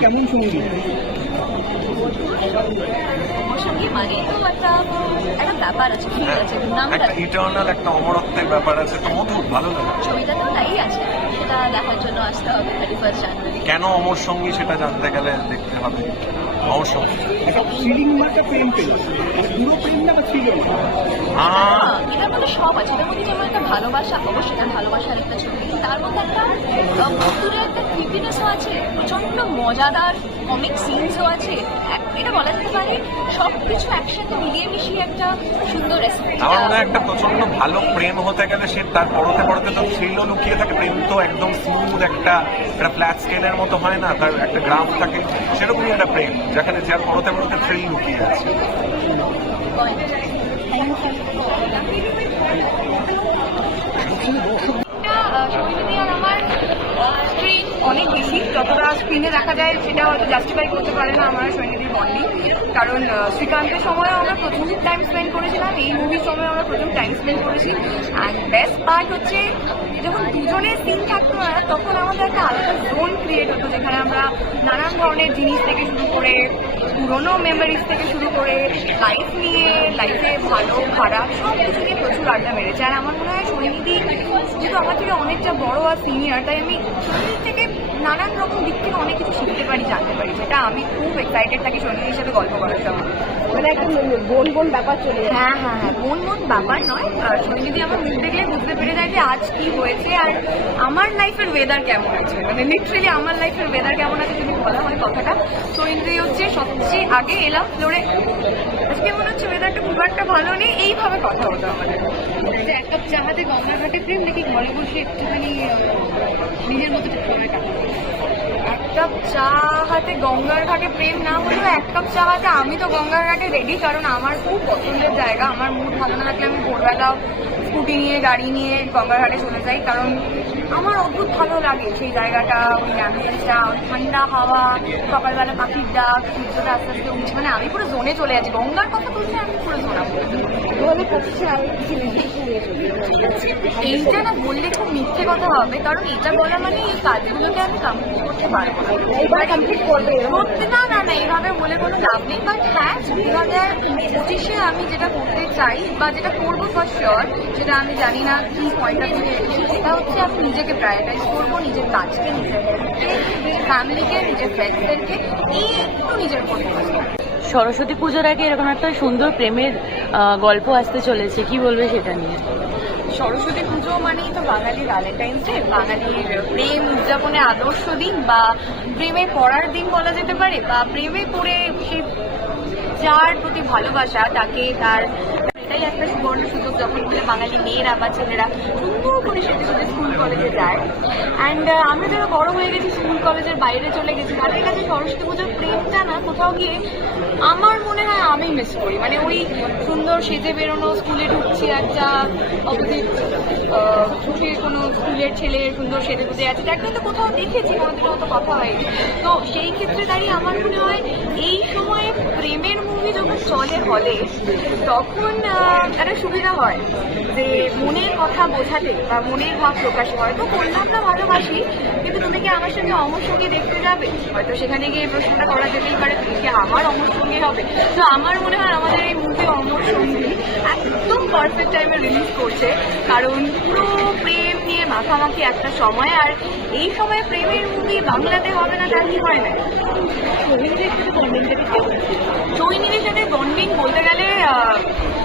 কেমন সংগীত মানে একটা একটা ব্যাপার আছে ফিল আছে নামটা একটা ইটার্নাল একটা অমরত্বের ব্যাপার আছে তো মধুর ভালো লাগে। ছবিটা তো তাই আছে সেটা দেখার জন্য আসতে হবে থার্টি ফার্স্ট জানুয়ারি কেন অমর সঙ্গী সেটা জানতে গেলে দেখতে হবে। থ্রিলিং একটা প্রেম পেল পুরো প্রেম না। আহ, এটার মধ্যে সব আছে। এটার মধ্যে যেমন একটা ভালোবাসা অবশ্যই একটা ভালোবাসার একটা ছবি। তার মধ্যে একটা আহ, ভক্তুরের একটা ক্রিপিনেসও আছে প্রচণ্ড মজাদার কমিক সিনসও আছে। এটা বলা যেতে পারে সব কিছু একসাথে মিলিয়ে মিশিয়ে একটা সুন্দর রেসিপি আমার মনে হয় একটা প্রচণ্ড ভালো প্রেম হতে গেলে সে তার পরতে পরতে তো থ্রিলও লুকিয়ে থাকে প্রেম তো একদম স্মুথ একটা একটা ফ্ল্যাট স্কেলের মতো হয় না তার একটা গ্রাফ থাকে সেরকমই একটা প্রেম। যেখানে যার পরতে পরতে থ্রিল লুকিয়ে আর স্ক্রিন অনেক বেশি যতটা স্ক্রিনে দেখা যায় সেটা হয়তো জাস্টিফাই করতে পারে না আমার সৈন্যদের বন্ডিং কারণ শ্রীকান্তের সময় আমরা প্রচুর টাইম স্পেন্ড করেছিলাম এই মুভির সময় আমরা প্রচুর টাইম স্পেন্ড করেছি অ্যান্ড বেস্ট পার্ট হচ্ছে যখন দুজনের সিন থাকতো না তখন আমাদের একটা আলাদা জোন ক্রিয়েট হতো যেখানে আমরা ধরনের জিনিস থেকে শুরু করে পুরোনো মেমোরিজ থেকে শুরু করে লাইফ নিয়ে লাইফে ভালো, খারাপ সব কিছু নিয়ে প্রচুর আড্ডা মেরেছে। আর আমার মনে হয় সৈনিধি আমার থেকে অনেকটা বড় আর সিনিয়র তাই আমি সৈনিধি থেকে নানান রকম দিক থেকে অনেক কিছু শিখতে পারি জানতে পারি সেটা আমি খুব এক্সাইটেড থাকি সৈনিধির সাথে গল্প করার সময় মানে একটা বোন বোন ব্যাপার চলে যায়। হ্যাঁ হ্যাঁ হ্যাঁ মন ব্যাপার নয় আমার মুখ দেখলে বুঝতে পেরে যায় যে আজ কি হয়েছে আর আমার লাইফের ওয়েদার কেমন আছে। মানে লিটারেলি আমার লাইফের ওয়েদার কেমন আছে যদি বলা হয় কথাটা। সৈনিধি হচ্ছে সবচেয়ে আগে এলাম ফ্লোরে আজকে মনে হচ্ছে ওয়েদারটা খুব একটা ভালো নেই এইভাবে কথা হতো আমাদের। যে এক কাপ চাহাতে গঙ্গার ঘাটে প্রেম নাকি ঘরে বসে একটুখানি নিজের মতো সময় কাটাতে এক কাপ চা হাতে গঙ্গার ঘাটে প্রেম না হলেও এক কাপ চা হাতে আমি তো গঙ্গার ঘাটে রেডি কারণ আমার খুব পছন্দের জায়গা। আমার মুড ভালো না থাকলে আমি ভোরবেলা স্কুটি নিয়ে গাড়ি নিয়ে গঙ্গার ঘাটে চলে যাই কারণ আমার অদ্ভুত ভালো লাগে সেই জায়গাটা ওই অ্যাম্বিয়েন্সটা ওই ঠান্ডা হাওয়া সকালবেলা পাখির ডাক সূর্যটা আস্তে আস্তে উঠছে। মানে আমি পুরো জোনে চলে যাচ্ছি। গঙ্গার কথা বলছে আমি পুরো জোনা এইটা না বললে খুব মিথ্যে কথা হবে কারণ এটা বলা মানে এই কাজগুলোকে আমি কমপ্লিট করতে পারব না। এইবার করবে করতে না না না এইভাবে বলে কোনো লাভ নেই বাট হ্যাঁ দুই হাজার পঁচিশে আমি যেটা করতে চাই বা যেটা করব ফর শিওর সেটা আমি জানি না কি পয়েন্ট অফ ভিউ সেটা হচ্ছে আমি নিজেকে প্রায়োরিটাইজ করব নিজের কাজকে নিজের নিজের ফ্যামিলিকে নিজের ফ্রেন্ডসদেরকে এই একটু নিজের উপর সরস্বতী পুজোর আগে এরকম একটা সুন্দর প্রেমের গল্প আসতে চলেছে কি বলবে সেটা নিয়ে? সরস্বতী পুজো মানেই তো বাঙালির ভ্যালেন্টাইন্স ডে বাঙালির প্রেম উদযাপনের আদর্শ দিন বা প্রেমে পড়ার দিন বলা যেতে পারে বা প্রেমে পড়ে সে যার প্রতি ভালোবাসা তাকে তার এটাই একটা সুবর্ণ সুযোগ যখন বলে বাঙালি মেয়েরা বা ছেলেরা সুন্দর করে সেটা সেটা স্কুল কলেজে যায়। অ্যান্ড আমরা যারা বড় হয়ে গেছি স্কুল কলেজের বাইরে চলে গেছি, তাদের কাছে সরস্বতী পুজোর প্রেমটা না কোথাও গিয়ে আমার আমি মিস করি। মানে ওই সুন্দর সেজে বেরোনো স্কুলে ঢুকছি একটা অপোজিট সে কোনো স্কুলের ছেলে সুন্দর সেজে গুজে আছে। তাকে তো কোথাও দেখেছি কোনোদিন অত কথা হয়নি। তো সেই ক্ষেত্রে দাঁড়িয়ে আমার মনে হয় এই সময়ে প্রেমের মুভি যখন চলে হলে, তখন একটা সুবিধা হয় যে মনের কথা বোঝাতে বা মনের ভাব প্রকাশ হয়। তো বললাম না ভালোবাসি, কিন্তু তুমি কি আমার সঙ্গে অমর সঙ্গে দেখতে যাবে? হয়তো সেখানে গিয়ে প্রশ্নটা করা যেতেই পারে, তুমি কি আমার অমর সঙ্গী হবে? তো আমার মনে হয় আমাদের এই মুভি অমর সঙ্গী একদম পারফেক্ট টাইমে রিলিজ করছে। কারণ পুরো প্রেম নিয়ে মাখামাখি একটা সময় আর এই সময় প্রেমের মুভি বাংলাতে হবে না তার কি হয় না? সৈনিকের সাথে বন্ডিং বলতে গেলে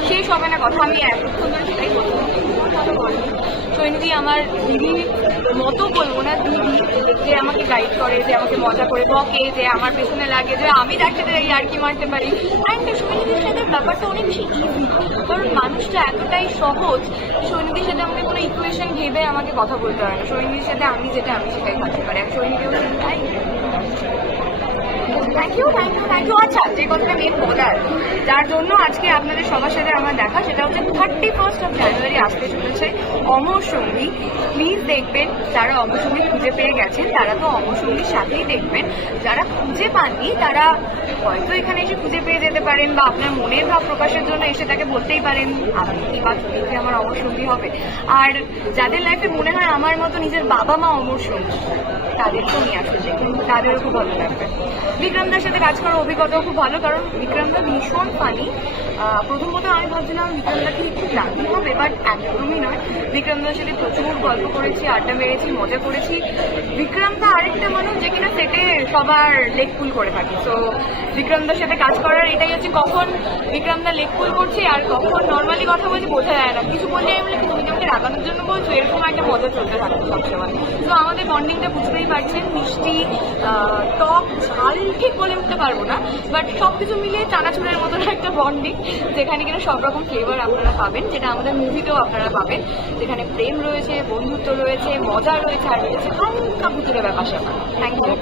শেষ হবে না কথা, আমি এতক্ষণ ধরে সেটাই বলব। সৈনিধি আমার দিদি মতো বলব না, দিদি যে আমাকে গাইড করে, যে আমাকে মজা করে, বকে, যে আমার পেছনে লাগে, যে আমি তার সাথে এই আর কি মারতে পারি। অ্যান্ড সৈনিধির সাথে ব্যাপারটা অনেক বেশি ইজি কারণ মানুষটা এতটাই সহজ সৈনিধির সাথে আমাকে কোনো ইকুয়েশন ভেবে আমাকে কথা বলতে হয় না। সৈনিধির সাথে আমি যেটা, আমি সেটাই থাকতে পারি। আর সৈনিধিও তাই thank you thank you thank you আচ্ছা যে কথাটা মেন বলার, যার জন্য আজকে আপনাদের সবার সাথে আমার দেখা, সেটা হচ্ছে থার্টি ফার্স্ট অফ জানুয়ারি আসতে চলেছে অমর সঙ্গী প্লিজ দেখবেন, যারা অমর সঙ্গী খুঁজে পেয়ে গেছেন, তারা তো অমর সঙ্গীর সাথেই দেখবেন। যারা খুঁজে পাননি, তারা হয়তো এখানে এসে খুঁজে পেয়ে যেতে পারেন বা আপনার মনের ভাব প্রকাশের জন্য এসে তাকে বলতেই পারেন, আপনি কি বা কি আমার অমর সঙ্গী হবে? আর যাদের লাইফে মনে হয় আমার মতো নিজের বাবা মা অমর সঙ্গী তাদেরকেও নিয়ে আসতে চাই তাদেরও খুব ভালো লাগবে। বিক্রমদার সাথে কাজ করার অভিজ্ঞতাও খুব ভালো, কারণ বিক্রমদা ভীষণ ফানি প্রথমত আমি ভাবছিলাম বিক্রমদাকে একটু ক্লান্তি হবে বাট একদমই নয়। বিক্রমদার সাথে প্রচুর গল্প করেছি, আড্ডা মেরেছি, মজা করেছি। বিক্রমদা আরেকটা মানুষ যে কিনা সেটে সবার লেগ পুল করে থাকে। তো বিক্রমদার সাথে কাজ করার এটাই হচ্ছে কখন বিক্রমদা লেগ পুল করছে আর কখন নর্মালি কথা বলছে বোঝা যায় না। কিছু বললে আমি রাগানোর জন্য বলছো, এরকম একটা মজা চলতে থাকে সবসময়। তো আমাদের বন্ডিংটা বুঝতেই পারছেন, মিষ্টি টক, ঝাল ঠিক বলে উঠতে পারব না বাট সব কিছু মিলিয়ে চানাচুরের মতন একটা বন্ডিং যেখানে কিনা সব রকম ফ্লেভার আপনারা পাবেন, যেটা আমাদের মুভিতেও আপনারা পাবেন। যেখানে প্রেম রয়েছে, বন্ধুত্ব রয়েছে, মজা রয়েছে, আর রয়েছে হালকা ভুতুরে ব্যাপার স্যাপার থ্যাংক ইউ